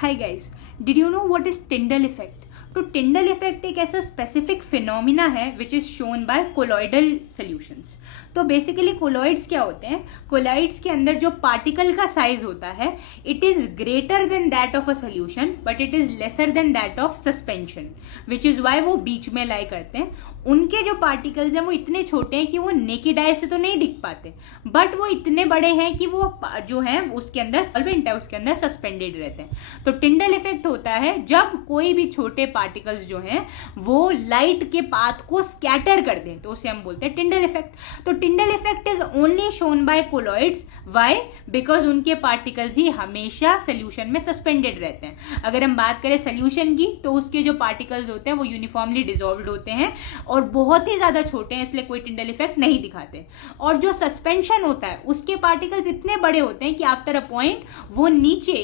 Hi guys, did you know what is Tyndall effect? तो Tyndall effect एक ऐसा specific phenomena है which is shown by colloidal solutions. तो basically colloids क्या होते हैं? कोलॉइड्स के अंदर जो पार्टिकल का साइज होता है it is greater than that of a solution but it is lesser than that of suspension, which is why वो बीच में लाई करते हैं। उनके जो पार्टिकल्स हैं वो इतने छोटे हैं कि वो नेकेड आई से तो नहीं दिख पाते, बट वो इतने बड़े हैं कि वो जो है उसके अंदर सॉल्वेंट है उसके अंदर सस्पेंडेड रहते हैं। तो टिंडल इफेक्ट होता है जब कोई भी छोटे पार्टिकल्स जो हैं वो लाइट के पाथ को स्कैटर कर दें, तो उसे हम बोलते हैं टिंडल इफेक्ट। तो टिंडल effect is only shown by colloids. Why? Because उनके पार्टिकल्स ही हमेशा सोल्यूशन में सस्पेंडेड रहते हैं। अगर हम बात करें सोल्यूशन की तो उसके जो पार्टिकल्स होते हैं वो यूनिफॉर्मली डिसॉल्व्ड होते हैं और बहुत ही ज्यादा छोटे हैं, इसलिए कोई टिंडल इफेक्ट नहीं दिखाते। और जो सस्पेंशन होता है उसके पार्टिकल्स इतने बड़े होते हैं कि आफ्टर अ पॉइंट वो नीचे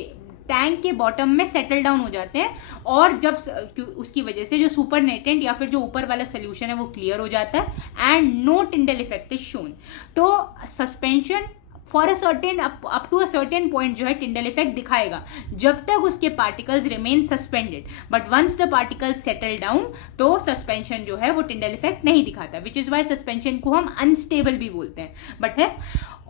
टैंक के बॉटम में सेटल डाउन हो जाते हैं और जब उसकी वजह से जो सुपरनेटेंट या फिर जो ऊपर वाला सोल्यूशन है वो क्लियर हो जाता है and no Tyndall effect is shown. तो suspension for a certain up to a certain point जो है टिंडल इफेक्ट दिखाएगा जब तक उसके particles remain suspended, but once the particles settle down तो सस्पेंशन जो है वो टिंडल इफेक्ट नहीं दिखाता, विच इज वाई सस्पेंशन को हम अनस्टेबल भी बोलते हैं। बट है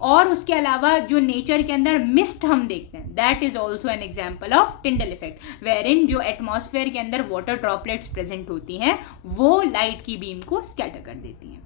और उसके अलावा जो नेचर के अंदर मिस्ट हम देखते हैं that is also an example of Tyndall effect, where in जो एटमॉस्फेयर के अंदर वाटर ड्रॉपलेट्स प्रेजेंट होती हैं वो लाइट की बीम को स्कैटर कर देती हैं।